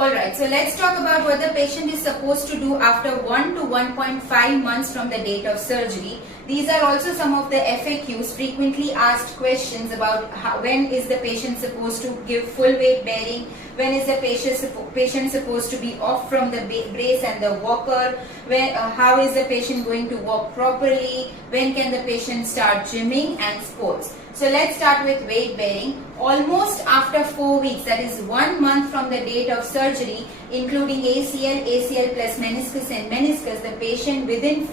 Alright, so let's talk about what the patient is supposed to do after 1 to 1.5 months from the date of surgery. These are also some of the FAQs, frequently asked questions about when is the patient supposed to give full weight bearing, when is the patient supposed to be off from the brace and the walker, how is the patient going to walk properly, when can the patient start gymming and sports. So let's start with weight bearing. Almost after 4 weeks, that is 1 month from the date of surgery, including ACL plus meniscus and meniscus, the patient within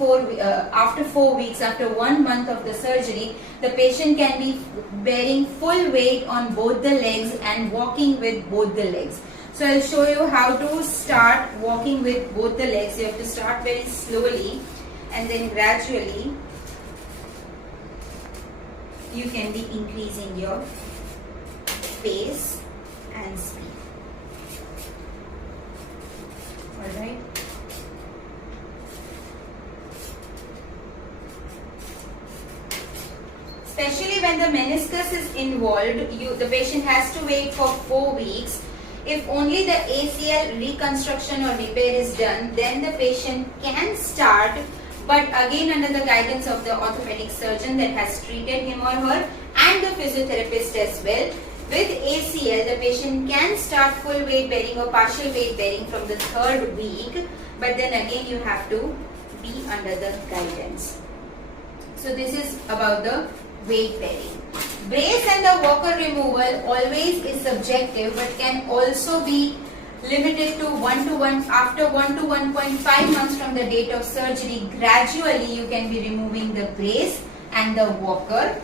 after 4 weeks, after 1 month of the surgery, the patient can be bearing full weight on both the legs and walking with both the legs. So I'll show you how to start walking with both the legs. You have to start very slowly and then gradually you can be increasing your pace and speed. Alright. Especially when the meniscus is involved, the patient has to wait for 4 weeks. If only the ACL reconstruction or repair is done, then the patient can start, but again under the guidance of the orthopedic surgeon that has treated him or her and the physiotherapist as well. With ACL, the patient can start full weight bearing or partial weight bearing from the 3rd week, but then again you have to be under the guidance. So this is about the weight bearing. Brace and the walker removal always is subjective, but can also be limited to 1 to 1 after 1 to 1.5 months from the date of surgery. Gradually you can be removing the brace and the walker.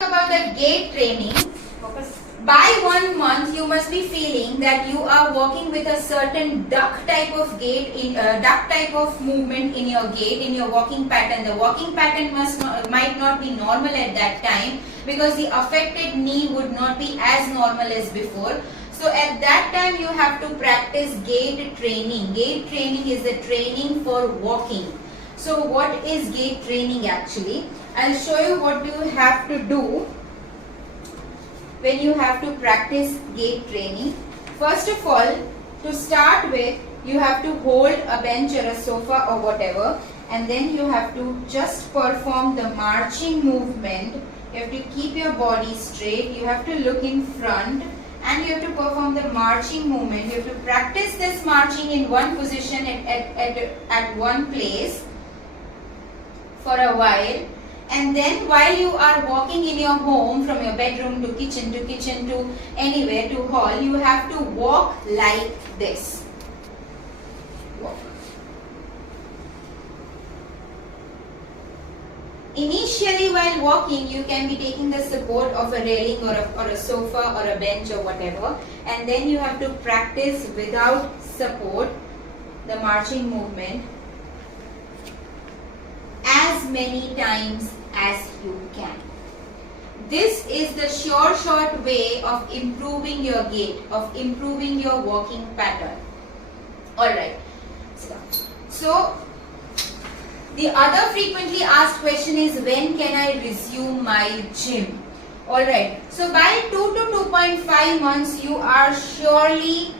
About the gait training, by 1 month you must be feeling that you are walking with a certain duck type of gait, duck type of movement in your gait, in your walking pattern. The walking pattern might not be normal at that time because the affected knee would not be as normal as before. So at that time you have to practice gait training. Gait training is the training for walking. So what is gait training actually? I'll show you what you have to do when you have to practice gait training. First of all, to start with, you have to hold a bench or a sofa or whatever, and then you have to just perform the marching movement. You have to keep your body straight, you have to look in front, and you have to perform the marching movement. You have to practice this marching in one position at one place for a while. And then while you are walking in your home from your bedroom to kitchen to anywhere to hall, you have to walk like this. Walk. Initially while walking, you can be taking the support of a railing or a sofa or a bench or whatever, and then you have to practice without support the marching movement as many times as you can. This is the short way of improving your gait, of improving your walking pattern. Alright, so the other frequently asked question is, when can I resume my gym? Alright, so by 2 to 2.5 months you are surely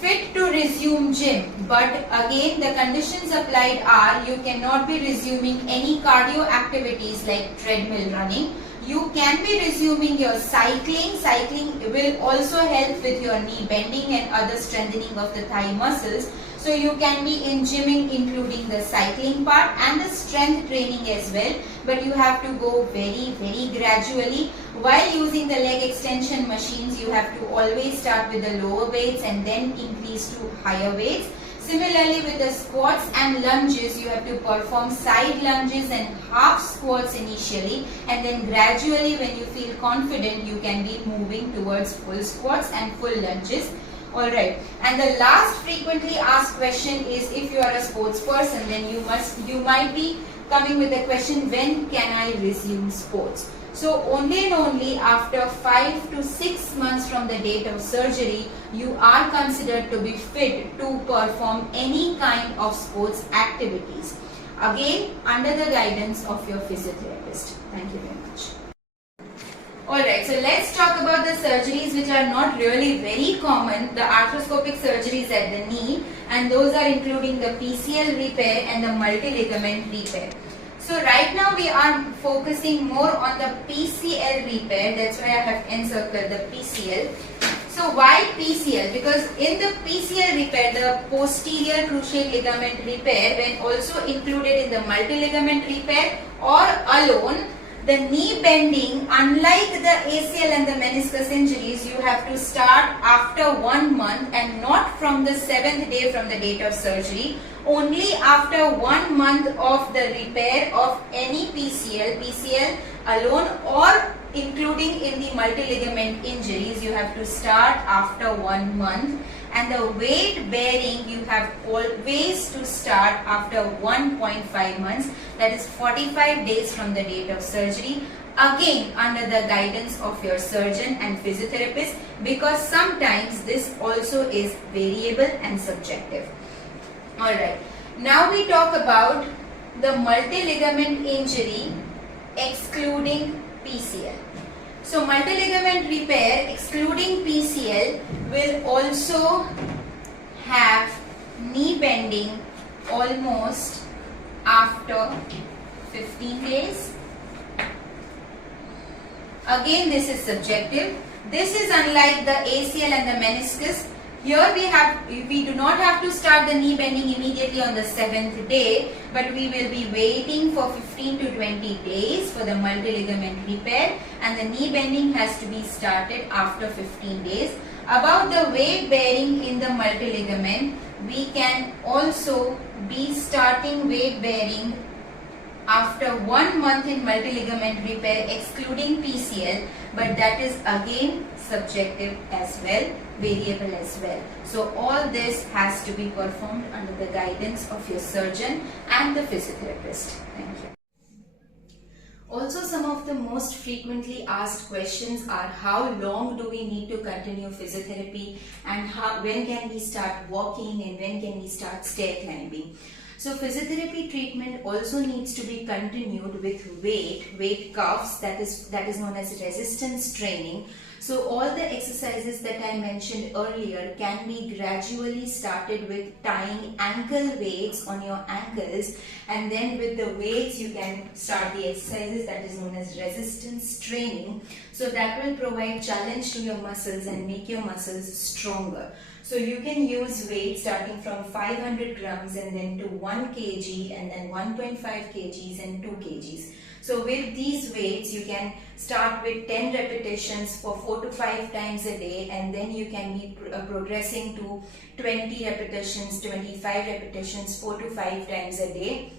fit to resume gym, but again the conditions applied are you cannot be resuming any cardio activities like treadmill running. You can be resuming your cycling. Cycling will also help with your knee bending and other strengthening of the thigh muscles. So you can be in gymming, including the cycling part and the strength training as well, but you have to go very gradually. While using the leg extension machines, you have to always start with the lower weights and then increase to higher weights. Similarly with the squats and lunges, you have to perform side lunges and half squats initially, and then gradually when you feel confident, you can be moving towards full squats and full lunges. Alright, and the last frequently asked question is, if you are a sports person, then you might be coming with the question, when can I resume sports? So only and only after 5 to 6 months from the date of surgery, you are considered to be fit to perform any kind of sports activities. Again, under the guidance of your physiotherapist. Thank you very much. Alright, so let's talk about the surgeries which are not really very common, the arthroscopic surgeries at the knee, and those are including the PCL repair and the multi-ligament repair. So right now we are focusing more on the PCL repair, that's why I have encircled the PCL. So why PCL? Because in the PCL repair, the posterior cruciate ligament repair, when also included in the multi-ligament repair or alone, the knee bending, unlike the ACL and the meniscus injuries, you have to start after 1 month and not from the 7th day from the date of surgery. Only after 1 month of the repair of any PCL alone or including in the multi-ligament injuries, you have to start after 1 month. And the weight bearing you have always to start after 1.5 months, that is 45 days from the date of surgery, again under the guidance of your surgeon and physiotherapist, because sometimes this also is variable and subjective. Alright, now we talk about the multi-ligament injury excluding PCL. So multi-ligament repair excluding PCL will also have knee bending almost after 15 days. Again, this is subjective. This is unlike the ACL and the meniscus. Here we do not have to start the knee bending immediately on the 7th day, but we will be waiting for 15 to 20 days for the multi-ligament repair, and the knee bending has to be started after 15 days. About the weight bearing in the multi-ligament, we can also be starting weight bearing after 1 month in multi-ligament repair excluding PCL, but that is again subjective as well, variable as well. So all this has to be performed under the guidance of your surgeon and the physiotherapist. Thank you. Also, some of the most frequently asked questions are how long do we need to continue physiotherapy, and when can we start walking, and when can we start stair climbing. So physiotherapy treatment also needs to be continued with weight cuffs, that is known as resistance training. So all the exercises that I mentioned earlier can be gradually started with tying ankle weights on your ankles, and then with the weights you can start the exercises, that is known as resistance training. So that will provide challenge to your muscles and make your muscles stronger. So you can use weights starting from 500 grams and then to 1 kg and then 1.5 kgs and 2 kgs. So with these weights you can start with 10 repetitions for 4 to 5 times a day, and then you can be progressing to 20 repetitions, 25 repetitions 4 to 5 times a day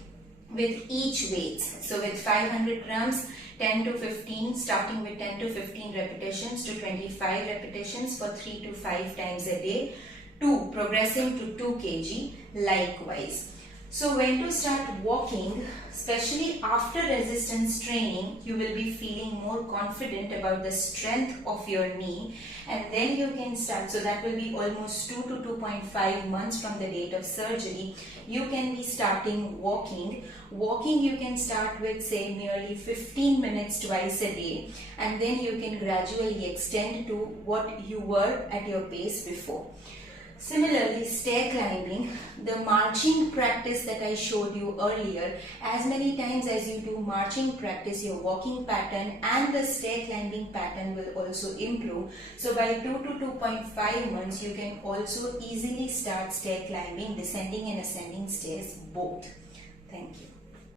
with each weights. So with 500 grams, 10 to 15, starting with 10 to 15 repetitions to 25 repetitions for 3 to 5 times a day, progressing to 2 kg likewise. So when to start walking, especially after resistance training, you will be feeling more confident about the strength of your knee, and then you can start. So that will be almost 2 to 2.5 months from the date of surgery. You can be starting walking. Walking you can start with say merely 15 minutes twice a day, and then you can gradually extend to what you were at your pace before. Similarly, stair climbing, the marching practice that I showed you earlier, as many times as you do marching practice, your walking pattern and the stair climbing pattern will also improve. So by 2 to 2.5 months, you can also easily start stair climbing, descending and ascending stairs both. Thank you.